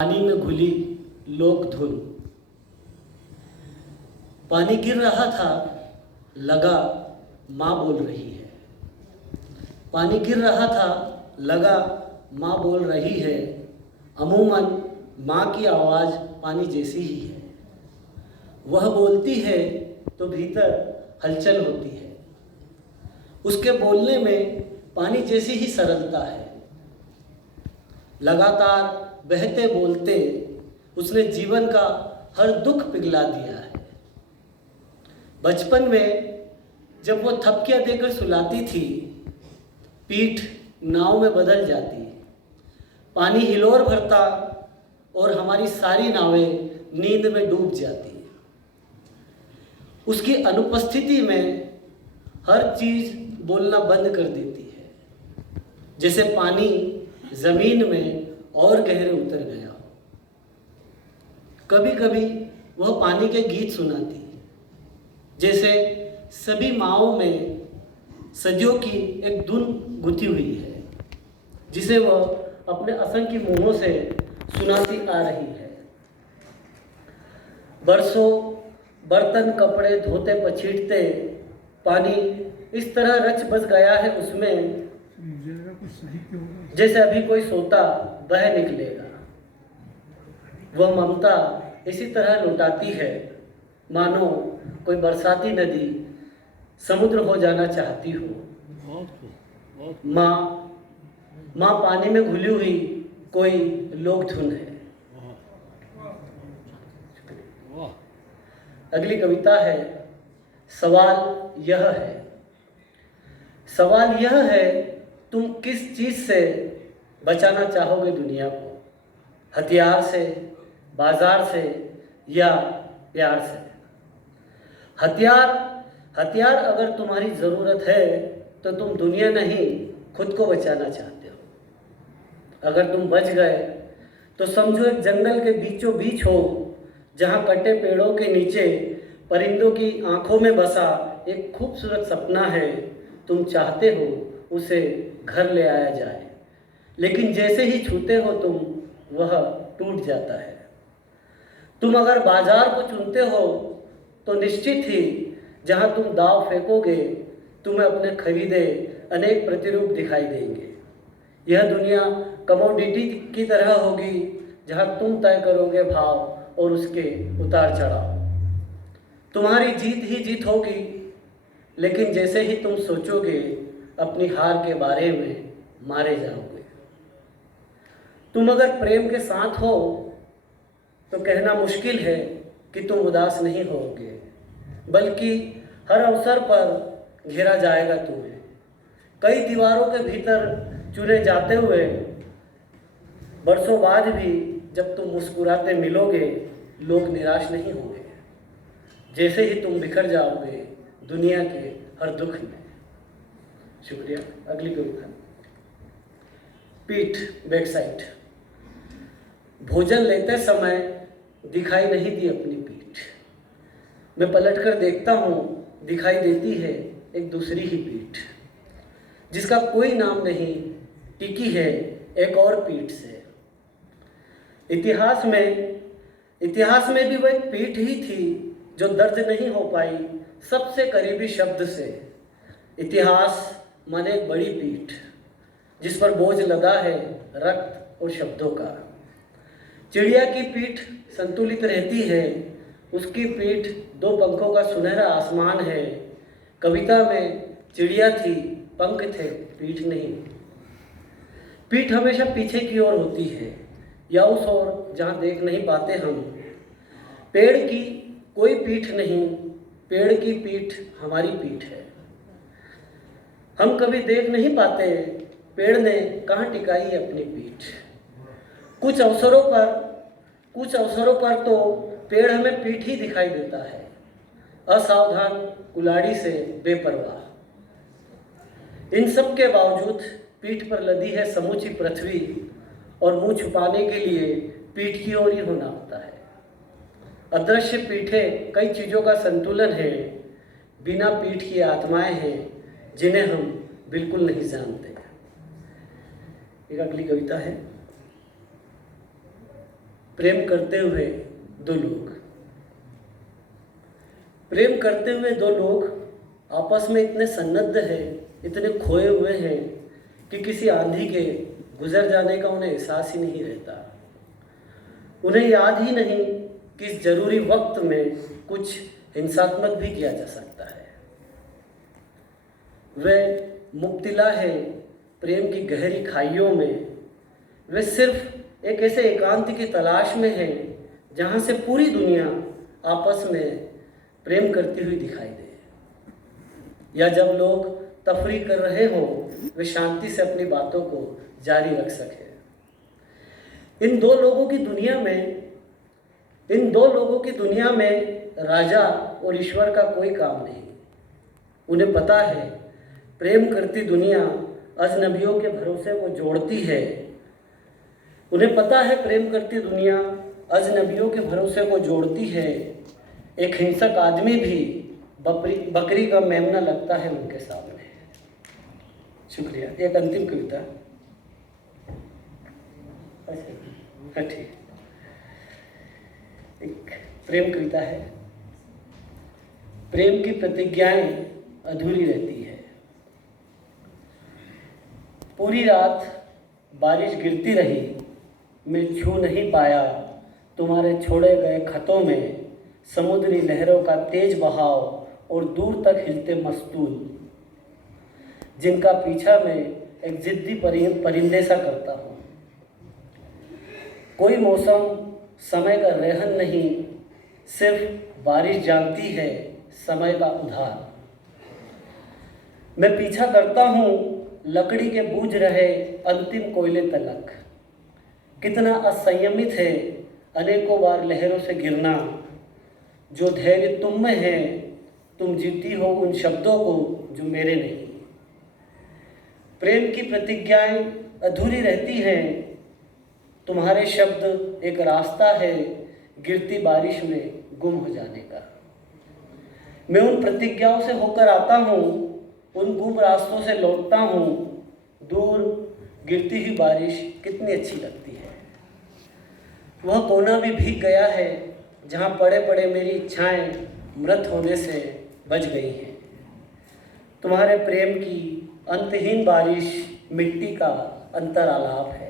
पानी में घुली लोक धुन। पानी गिर रहा था, लगा माँ बोल रही है। पानी गिर रहा था, लगा माँ बोल रही है। अमूमन माँ की आवाज़ पानी जैसी ही है। वह बोलती है तो भीतर हलचल होती है। उसके बोलने में पानी जैसी ही सरलता है। लगातार बहते बोलते उसने जीवन का हर दुख पिघला दिया है। बचपन में जब वो थपकियाँ देकर सुलाती थी, पीठ नाव में बदल जाती, पानी हिलोर भरता और हमारी सारी नावें नींद में डूब जाती। उसकी अनुपस्थिति में हर चीज़ बोलना बंद कर देती है, जैसे पानी ज़मीन में और गहरे उतर गया हो। कभी कभी वह पानी के गीत सुनाती, जैसे सभी माँओं में सदियों की एक धुन गुथी हुई है, जिसे वह अपने असंख्य मुँहों से सुनाती आ रही है। बरसों बर्तन कपड़े धोते पछीटते पानी इस तरह रच बस गया है उसमें, जैसे अभी कोई सोता बह निकलेगा। वह ममता इसी तरह लुटाती है, मानो कोई बरसाती नदी समुद्र हो जाना चाहती हो। माँ पानी में घुली हुई कोई लोक धुन है। अगली कविता है, सवाल यह है तुम किस चीज़ से बचाना चाहोगे दुनिया को? हथियार से, बाजार से या प्यार से? हथियार अगर तुम्हारी ज़रूरत है तो तुम दुनिया नहीं खुद को बचाना चाहते हो। अगर तुम बच गए तो समझो एक जंगल के बीचों बीच हो, जहाँ कटे पेड़ों के नीचे परिंदों की आंखों में बसा एक खूबसूरत सपना है। तुम चाहते हो उसे घर ले आया जाए, लेकिन जैसे ही छूते हो तुम, वह टूट जाता है। तुम अगर बाजार को चुनते हो तो निश्चित ही जहां तुम दाव फेंकोगे, तुम्हें अपने खरीदे अनेक प्रतिरूप दिखाई देंगे। यह दुनिया कमोडिटी की तरह होगी, जहां तुम तय करोगे भाव और उसके उतार चढ़ाव। तुम्हारी जीत ही जीत होगी, लेकिन जैसे ही तुम सोचोगे अपनी हार के बारे में, मारे जाओगे। तुम अगर प्रेम के साथ हो तो कहना मुश्किल है कि तुम उदास नहीं होगे, बल्कि हर अवसर पर घेरा जाएगा तुम्हें। कई दीवारों के भीतर चुने जाते हुए बरसों बाद भी जब तुम मुस्कुराते मिलोगे, लोग निराश नहीं होंगे। जैसे ही तुम बिखर जाओगे दुनिया के हर दुख में। शुक्रिया। अगली कविता, पीठ, बैक साइड। भोजन लेते समय दिखाई नहीं दी अपनी पीठ। मैं पलटकर देखता हूँ, दिखाई देती है एक दूसरी ही पीठ, जिसका कोई नाम नहीं, टिकी है एक और पीठ से। इतिहास में भी वह एक पीठ ही थी जो दर्ज नहीं हो पाई सबसे करीबी शब्द से। इतिहास माने एक बड़ी पीठ जिस पर बोझ लदा है रक्त और शब्दों का। चिड़िया की पीठ संतुलित रहती है, उसकी पीठ दो पंखों का सुनहरा आसमान है। कविता में चिड़िया थी, पंख थे, पीठ नहीं। पीठ हमेशा पीछे की ओर होती है, या उस ओर जहाँ देख नहीं पाते हम। पेड़ की कोई पीठ नहीं, पेड़ की पीठ हमारी पीठ है। हम कभी देख नहीं पाते पेड़ ने कहाँ टिकाई है अपनी पीठ। कुछ अवसरों पर तो पेड़ हमें पीठ ही दिखाई देता है, असावधान कुल्हाड़ी से बेपरवाह। इन सब के बावजूद पीठ पर लदी है समूची पृथ्वी, और मुंह छुपाने के लिए पीठ की ओर ही होना होता है। अदृश्य पीठें कई चीज़ों का संतुलन है, बिना पीठ की आत्माएं हैं जिन्हें हम बिल्कुल नहीं जानते। एक अगली कविता है, प्रेम करते हुए दो लोग प्रेम करते हुए दो लोग आपस में इतने सन्नद्ध हैं, इतने खोए हुए हैं कि किसी आंधी के गुजर जाने का उन्हें एहसास ही नहीं रहता। उन्हें याद ही नहीं कि इस जरूरी वक्त में कुछ हिंसात्मक भी किया जा सकता है। वे मुब्तिला है प्रेम की गहरी खाइयों में। वे सिर्फ एक ऐसे एकांत की तलाश में हैं जहाँ से पूरी दुनिया आपस में प्रेम करती हुई दिखाई दे, या जब लोग तफरीह कर रहे हों वे शांति से अपनी बातों को जारी रख सकें। इन दो लोगों की दुनिया में राजा और ईश्वर का कोई काम नहीं। उन्हें पता है प्रेम करती दुनिया अजनबियों के भरोसे को जोड़ती है। उन्हें पता है प्रेम करती दुनिया अजनबियों के भरोसे को जोड़ती है। एक हिंसक आदमी भी बकरी का मेमना लगता है उनके सामने। शुक्रिया। एक अंतिम कविता। अच्छा ठीक, एक प्रेम कविता है। प्रेम की प्रतिज्ञाएं अधूरी रहती है। पूरी रात बारिश गिरती रही, मैं छू नहीं पाया तुम्हारे छोड़े गए खतों में समुद्री लहरों का तेज बहाव और दूर तक हिलते मस्तूल, जिनका पीछा मैं एक जिद्दी परिंदे सा करता हूँ। कोई मौसम समय का रेहन नहीं, सिर्फ बारिश जानती है समय का उधार। मैं पीछा करता हूँ लकड़ी के बूझ रहे अंतिम कोयले तलक। कितना असंयमित है अनेकों बार लहरों से गिरना। जो धैर्य तुम में है, तुम जीती हो उन शब्दों को जो मेरे नहीं। प्रेम की प्रतिज्ञाएं अधूरी रहती हैं। तुम्हारे शब्द एक रास्ता है गिरती बारिश में गुम हो जाने का। मैं उन प्रतिज्ञाओं से होकर आता हूँ, उन गुम रास्तों से लौटता हूँ। दूर गिरती हुई बारिश कितनी अच्छी लगती है। वह कोना भी भीग गया है जहाँ पड़े पड़े मेरी इच्छाएं मृत होने से बच गई हैं। तुम्हारे प्रेम की अंतहीन बारिश मिट्टी का अंतरालाप है।